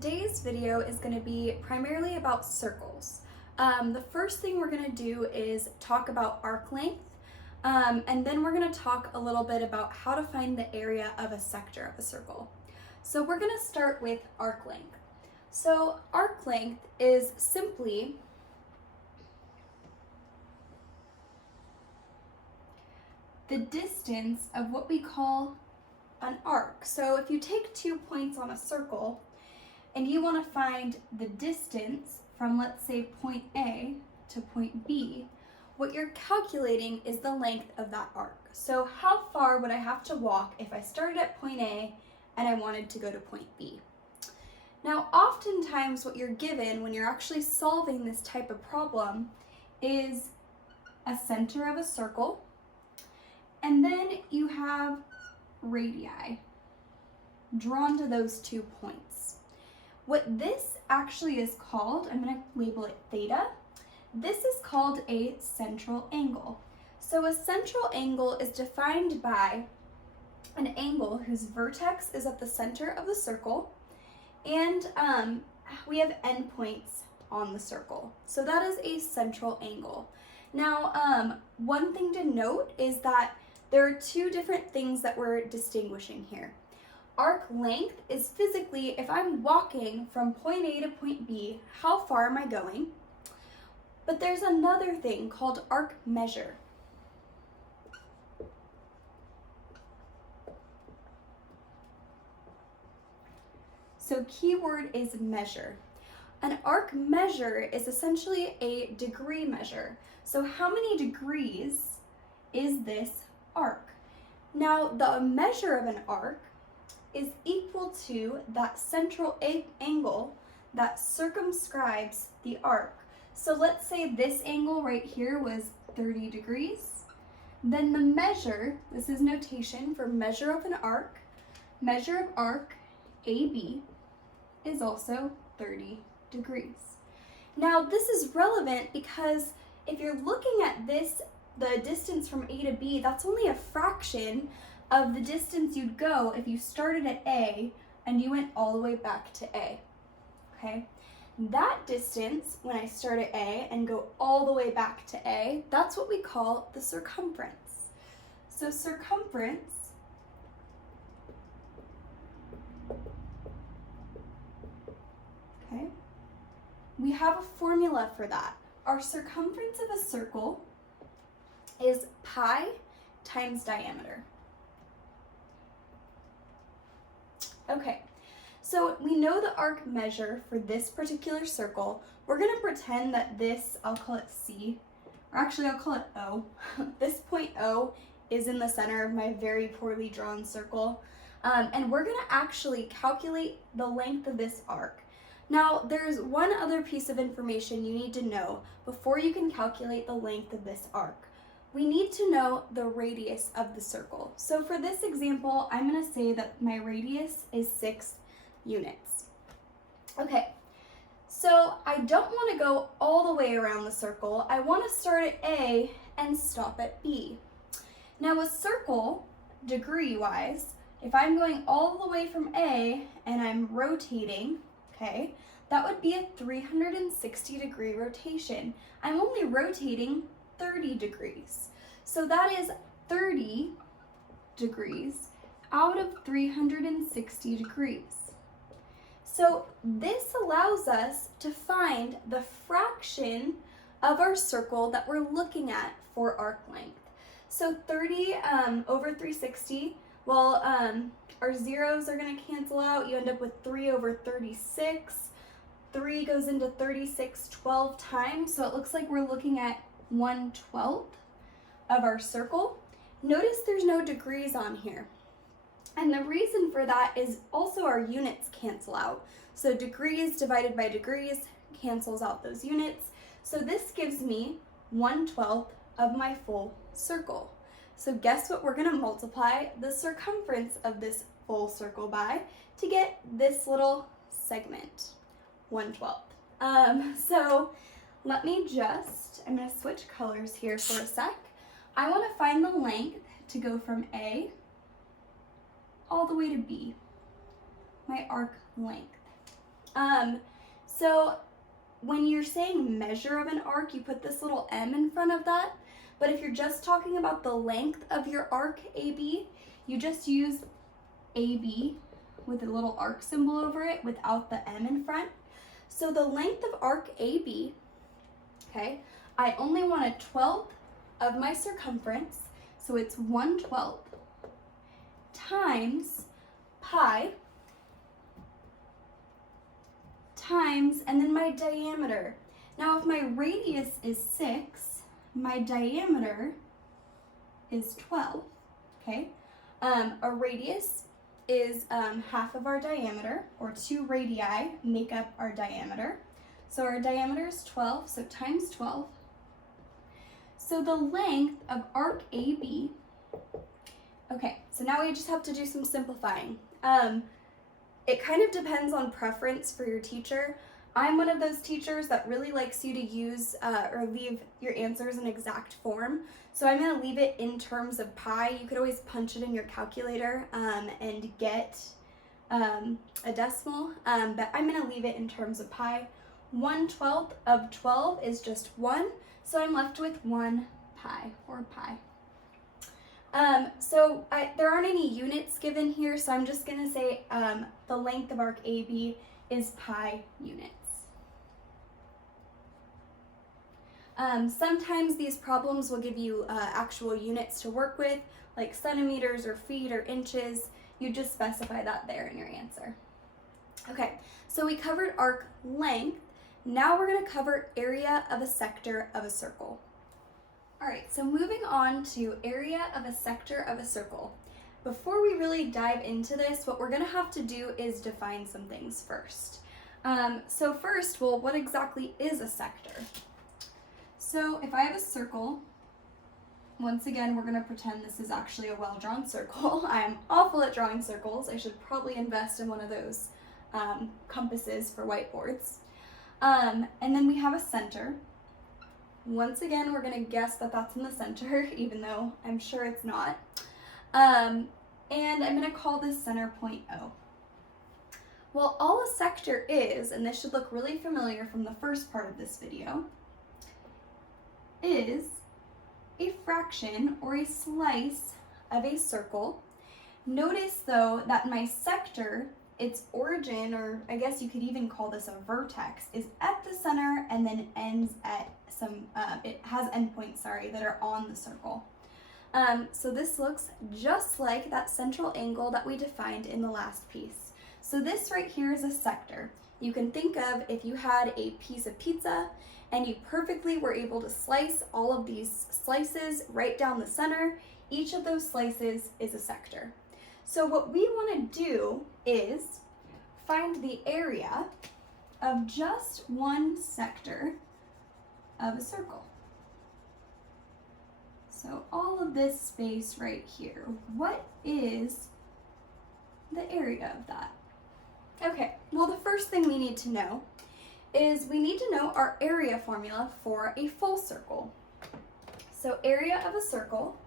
today's video is going to be primarily about circles. The first thing we're going to do is talk about arc length, and then we're going to talk a little bit about how to find the area of a sector of a circle. So we're going to start with arc length. So arc length is simply the distance of what we call an arc. So if you take 2 points on a circle and you want to find the distance from, let's say, point A to point B, what you're calculating is the length of that arc. So how far would I have to walk if I started at point A and I wanted to go to point B? Now, oftentimes what you're given when you're actually solving this type of problem is a center of a circle, and then you have radii drawn to those 2 points. What this actually is called, I'm going to label it theta. This is called a central angle. So a central angle is defined by an angle whose vertex is at the center of the circle, and we have endpoints on the circle. So that is a central angle. Now, one thing to note is that there are 2 different things that we're distinguishing here. Arc length is physically, if I'm walking from point A to point B, how far am I going? But there's another thing called arc measure. So keyword is measure. An arc measure is essentially a degree measure. So how many degrees is this arc? Now, the measure of an arc is equal to that central angle that circumscribes the arc. So let's say this angle right here was 30 degrees. Then the measure, this is notation for measure of an arc, measure of arc AB is also 30 degrees. Now, this is relevant because if you're looking at this, the distance from A to B, that's only a fraction of the distance you'd go if you started at A and you went all the way back to A, okay? That distance, when I start at A and go all the way back to A, that's what we call the circumference. So circumference okay, we have a formula for that. Our circumference of a circle is pi times diameter. Okay, so we know the arc measure for this particular circle. We're going to pretend that this, I'll call it C, or actually I'll call it O. This point O is in the center of my very poorly drawn circle. And we're going to actually calculate the length of this arc. Now, there's one other piece of information you need to know before you can calculate the length of this arc. We need to know the radius of the circle. So for this example, I'm going to say that my radius is 6 units. Okay, so I don't want to go all the way around the circle. I want to start at A and stop at B. Now, a circle, degree-wise, if I'm going all the way from A and I'm rotating, okay, that would be a 360-degree rotation. I'm only rotating 30 degrees. So that is 30 degrees out of 360 degrees. So this allows us to find the fraction of our circle that we're looking at for arc length. So 30 over 360, well, our zeros are going to cancel out. You end up with 3 over 36. 3 goes into 36 12 times, so it looks like we're looking at 1/12 of our circle. Notice there's no degrees on here. And the reason for that is also our units cancel out. So degrees divided by degrees cancels out those units. So this gives me 1/12 of my full circle. So guess what we're going to multiply the circumference of this full circle by to get this little segment, 1/12. So let me I'm going to switch colors here for a sec. I want to find the length to go from A all the way to B, my arc length. So when you're saying measure of an arc, you put this little m in front of that. But if you're just talking about the length of your arc AB, you just use AB with a little arc symbol over it without the m in front. So the length of arc AB, okay, I only want a 1/12 of my circumference, so it's 1/12 times pi times, and then my diameter. Now if my radius is 6, my diameter is 12, okay? A radius is half of our diameter, or 2 radii make up our diameter. So our diameter is 12, so times 12. So the length of arc AB, okay, so now we just have to do some simplifying. It kind of depends on preference for your teacher. I'm one of those teachers that really likes you to use or leave your answers in exact form. So I'm going to leave it in terms of pi. You could always punch it in your calculator and get a decimal, but I'm going to leave it in terms of pi. 1/12 of 12 is just 1, so I'm left with 1 pi, or pi. There aren't any units given here, so I'm just going to say the length of arc AB is pi units. Sometimes these problems will give you actual units to work with, like centimeters or feet or inches. You just specify that there in your answer. Okay, so we covered arc length. Now we're going to cover area of a sector of a circle. All right, so moving on to area of a sector of a circle. Before we really dive into this, what we're going to have to do is define some things first. So first, well, what exactly is a sector? So if I have a circle, once again, we're going to pretend this is actually a well-drawn circle. I am awful at drawing circles. I should probably invest in one of those compasses for whiteboards. And then we have a center. Once again, we're going to guess that that's in the center, even though I'm sure it's not. And I'm going to call this center point O. Well, all a sector is, and this should look really familiar from the first part of this video, is a fraction or a slice of a circle. Notice though that my sector, its origin, or I guess you could even call this a vertex, is at the center and then ends at some, it has endpoints, that are on the circle. So this looks just like that central angle that we defined in the last piece. So this right here is a sector. You can think of if you had a piece of pizza and you perfectly were able to slice all of these slices right down the center, each of those slices is a sector. So what we want to do is find the area of just one sector of a circle. So all of this space right here, what is the area of that? Okay, well the first thing we need to know is we need to know our area formula for a full circle. So area of a circle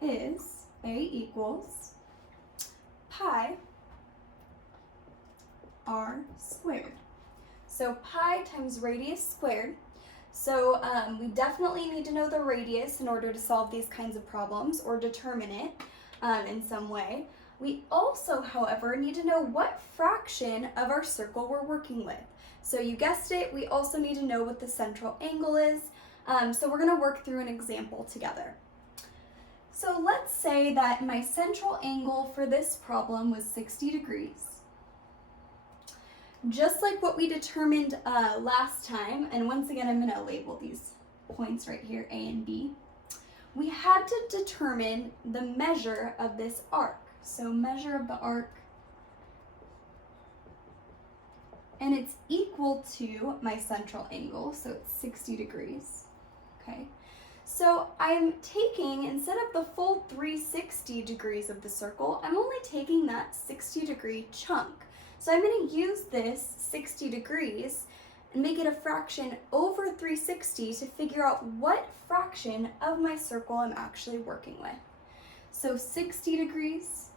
is A equals pi r squared. So pi times radius squared. So we definitely need to know the radius in order to solve these kinds of problems or determine it in some way. We also, however, need to know what fraction of our circle we're working with. So you guessed it, we also need to know what the central angle is. So we're going to work through an example together. So let's say that my central angle for this problem was 60 degrees. Just like what we determined last time, and once again I'm going to label these points right here, A and B, we had to determine the measure of this arc. So measure of the arc, and it's equal to my central angle, so it's 60 degrees, okay? So I'm taking, instead of the full 360 degrees of the circle, I'm only taking that 60 degree chunk. So I'm going to use this 60 degrees and make it a fraction over 360 to figure out what fraction of my circle I'm actually working with. So 60 degrees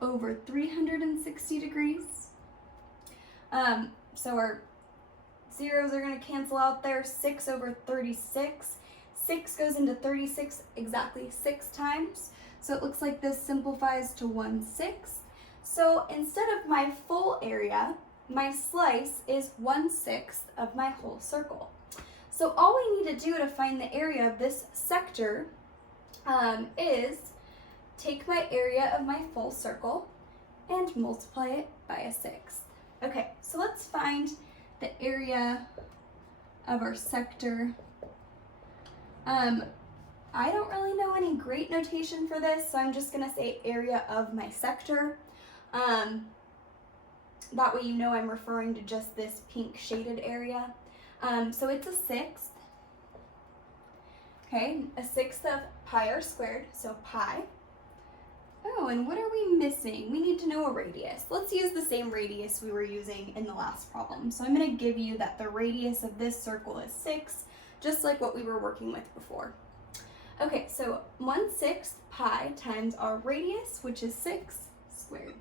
over 360 degrees. So our zeros are going to cancel out there. 6 over 36. 6 goes into 36 exactly 6 times. So it looks like this simplifies to 1/6. So instead of my full area, my slice is 1/6 of my whole circle. So all we need to do to find the area of this sector is take my area of my full circle and multiply it by 1/6. Okay, so let's find the area of our sector. I don't really know any great notation for this, so I'm just gonna say area of my sector. That way you know I'm referring to just this pink shaded area. So it's 1/6. Okay, 1/6 of pi r squared, so pi. Oh, and what are we missing? We need to know a radius. Let's use the same radius we were using in the last problem. So I'm going to give you that the radius of this circle is 6, just like what we were working with before. Okay, so 1/6 pi times our radius, which is 6 squared.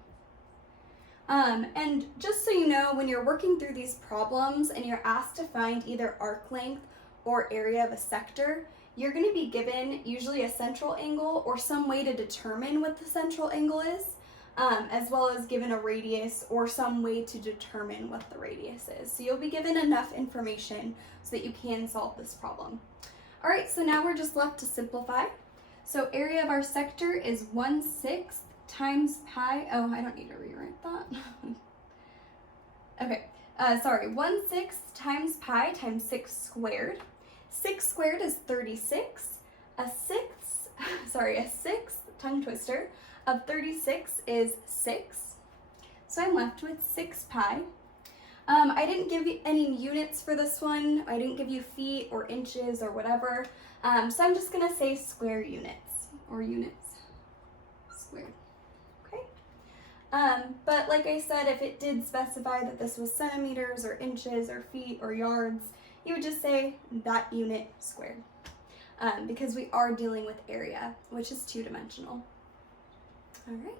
And just so you know, when you're working through these problems and you're asked to find either arc length or area of a sector, you're going to be given usually a central angle or some way to determine what the central angle is, as well as given a radius or some way to determine what the radius is. So you'll be given enough information so that you can solve this problem. All right, so now we're just left to simplify. So area of our sector is 1/6 times pi. Oh, I don't need to rewrite that. Okay, sorry, 1/6 times pi times 6 squared. 6 squared is 36. A sixth, tongue twister, of 36 is 6. So I'm left with 6 pi. I didn't give you any units for this one. I didn't give you feet or inches or whatever. So I'm just gonna say square units, or units squared. Okay. But like I said, if it did specify that this was centimeters or inches or feet or yards, you would just say that unit squared, because we are dealing with area, which is 2-dimensional. All right.